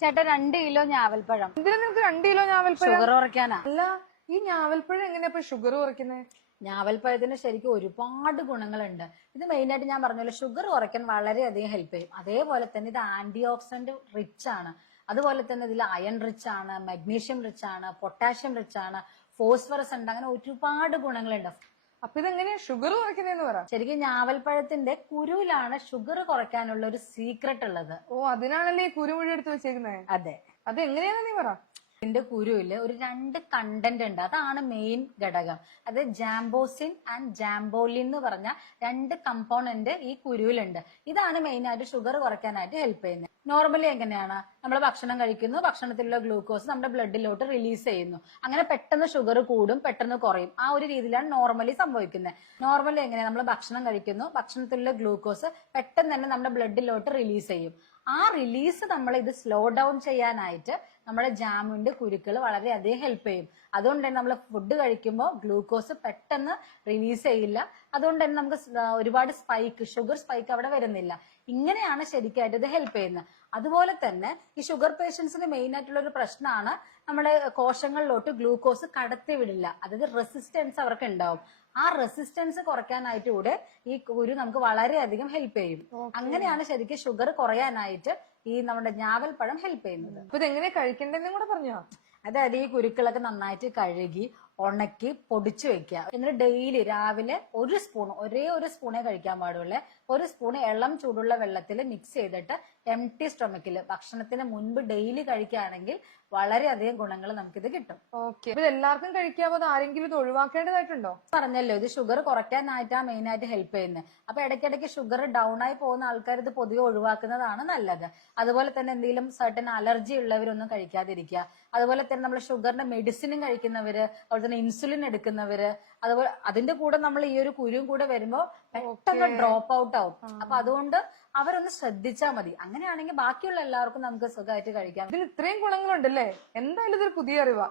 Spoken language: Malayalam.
ചേട്ടാ 2 കിലോ ഞാവൽപ്പഴം. എന്തിനാ നിനക്ക് 2 കിലോ ഞാവൽപ്പഴം? ഷുഗർ കുറയ്ക്കാനാ. അല്ല, ഈ ഞാവൽപ്പഴം എങ്ങനെയാ ഇപ്പൊ ഷുഗർ കുറയ്ക്കുന്നത്? ഞാവൽപ്പഴത്തിന് ശരിക്കും ഒരുപാട് ഗുണങ്ങളുണ്ട്. ഇത് മെയിനായിട്ട് ഞാൻ പറഞ്ഞല്ലോ, ഷുഗർ കുറയ്ക്കാൻ വളരെയധികം ഹെൽപ്പ് ചെയ്യും. അതേപോലെ തന്നെ ഇത് ആന്റി ഓക്സിഡന്റ് റിച്ച് ആണ്. അതുപോലെ തന്നെ ഇതിൽ അയൺ റിച്ച് ആണ്, മഗ്നീഷ്യം റിച്ച് ആണ്, പൊട്ടാഷ്യം റിച്ച് ആണ്, ഫോസ്ഫറസ് ഉണ്ട്. അങ്ങനെ ഒരുപാട് ഗുണങ്ങളുണ്ട്. അപ്പൊ ഇതെങ്ങനെയാ ഷുഗർ കുറയ്ക്കുന്നതെന്ന് പറ. ശരിക്കും ഞാവൽപ്പഴത്തിന്റെ കുരുവിലാണ് ഷുഗർ കുറയ്ക്കാനുള്ള ഒരു സീക്രട്ട് ഉള്ളത്. ഓ, അതിനാണല്ലേ ഈ കുരുമുഴി എടുത്ത് വെച്ചേക്കുന്നത്? അതെ. അത് എങ്ങനെയാന്ന് നീ പറ. ഇതിന്റെ കുരുവില് ഒരു 2 കണ്ടന്റ് ഉണ്ട്. അതാണ് മെയിൻ ഘടകം. അത് ജാംബോസിൻ ആൻഡ് ജാംബോലിൻ എന്ന് പറഞ്ഞ 2 കമ്പോണന്റ് ഈ കുരുവിലുണ്ട്. ഇതാണ് മെയിൻ ആയിട്ട് ഷുഗർ കുറയ്ക്കാനായിട്ട് ഹെൽപ്പ് ചെയ്യുന്നത്. നോർമലി എങ്ങനെയാണ് നമ്മൾ ഭക്ഷണം കഴിക്കുന്നു, ഭക്ഷണത്തിലുള്ള ഗ്ലൂക്കോസ് നമ്മുടെ ബ്ലഡിലോട്ട് റിലീസ് ചെയ്യുന്നു. അങ്ങനെ പെട്ടെന്ന് ഷുഗർ കൂടും, പെട്ടെന്ന് കുറയും. ആ ഒരു രീതിയിലാണ് നോർമലി സംഭവിക്കുന്നത്. നോർമലി എങ്ങനെയാണ് നമ്മൾ ഭക്ഷണം കഴിക്കുന്നു, ഭക്ഷണത്തിലുള്ള ഗ്ലൂക്കോസ് പെട്ടെന്ന് തന്നെ നമ്മുടെ ബ്ലഡിലോട്ട് റിലീസ് ചെയ്യും. ആ റിലീസ് നമ്മൾ ഇത് സ്ലോ ഡൗൺ ചെയ്യാനായിട്ട് നമ്മുടെ ജാമിന്റെ കുരുക്കൾ വളരെയധികം ഹെൽപ്പ് ചെയ്യും. അതുകൊണ്ട് തന്നെ നമ്മൾ ഫുഡ് കഴിക്കുമ്പോൾ ഗ്ലൂക്കോസ് പെട്ടെന്ന് റിലീസ് ചെയ്യില്ല. അതുകൊണ്ട് തന്നെ നമുക്ക് ഒരുപാട് ഷുഗർ സ്പൈക്ക് അവിടെ വരുന്നില്ല. ഇങ്ങനെയാണ് ശരിക്കായിട്ട് ഇത് ഹെൽപ്പ് ചെയ്യുന്നത്. അതുപോലെ തന്നെ ഈ ഷുഗർ പേഷ്യൻസിന് മെയിൻ ആയിട്ടുള്ള ഒരു പ്രശ്നമാണ് നമ്മുടെ കോശങ്ങളിലോട്ട് ഗ്ലൂക്കോസ് കടത്തി വിടില്ല. അതായത് റെസിസ്റ്റൻസ് അവർക്ക് ഉണ്ടാവും. ആ റെസിസ്റ്റൻസ് കുറയ്ക്കാനായിട്ട് കൂടെ ഈ കുരു നമുക്ക് വളരെയധികം ഹെൽപ്പ് ചെയ്യും. അങ്ങനെയാണ് ശരിക്കും ഷുഗർ കുറയാനായിട്ട് ഈ നമ്മുടെ ഞാവൽപ്പഴം ഹെൽപ്പ് ചെയ്യുന്നത്. അപ്പൊ ഇതെങ്ങനെയാ കഴിക്കേണ്ടതെന്നും കൂടെ പറഞ്ഞോ. അതായത് ഈ കുരുക്കളൊക്കെ നന്നായിട്ട് കഴുകി ഉണക്കി പൊടിച്ചു വെക്കുക. എന്നിട്ട് ഡെയിലി രാവിലെ ഒരേ ഒരു സ്പൂണേ കഴിക്കാൻ പാടുള്ളൂ. 1 സ്പൂൺ ഇളം ചൂടുള്ള വെള്ളത്തിൽ മിക്സ് ചെയ്തിട്ട് എംപ്റ്റി സ്റ്റൊമക്കിൽ ഭക്ഷണത്തിന് മുൻപ് ഡെയിലി കഴിക്കുകയാണെങ്കിൽ വളരെയധികം ഗുണങ്ങൾ നമുക്കിത് കിട്ടും. ഓക്കെ, ഇത് എല്ലാവർക്കും കഴിക്കാവോ? ആരെങ്കിലും ഇത് ഒഴിവാക്കേണ്ടതായിട്ടുണ്ടോ? പറഞ്ഞല്ലോ, ഇത് ഷുഗർ കുറയ്ക്കാനായിട്ടാണ് മെയിൻ ആയിട്ട് ഹെൽപ്പ് ചെയ്യുന്നത്. അപ്പൊ ഇടയ്ക്കിടയ്ക്ക് ഷുഗർ ഡൗൺ ആയി പോകുന്ന ആൾക്കാർ ഇത് പൊതുവെ ഒഴിവാക്കുന്നതാണ് നല്ലത്. അതുപോലെ തന്നെ എന്തെങ്കിലും സർട്ടൻ അലർജി ഉള്ളവരൊന്നും കഴിക്കാതിരിക്കുക. അതുപോലെ തന്നെ നമ്മൾ ഷുഗറിന്റെ മെഡിസിനും കഴിക്കുന്നവര്, അതുപോലെ തന്നെ ഇൻസുലിൻ എടുക്കുന്നവര്, അതുപോലെ അതിന്റെ കൂടെ നമ്മൾ ഈ ഒരു കുരുവും കൂടെ വരുമ്പോ പെട്ടെന്ന് ഡ്രോപ്പ് ഔട്ട് ആവും. അപ്പൊ അതുകൊണ്ട് അവരൊന്ന് ശ്രദ്ധിച്ചാൽ മതി. അങ്ങനെയാണെങ്കിൽ ബാക്കിയുള്ള എല്ലാവർക്കും നമുക്ക് സുഖമായിട്ട് കഴിക്കാം. ഇതിന് ഇത്രയും ഗുണങ്ങളുണ്ടല്ലേ? എന്തായാലും ഇതൊരു പുതിയ അറിവാ.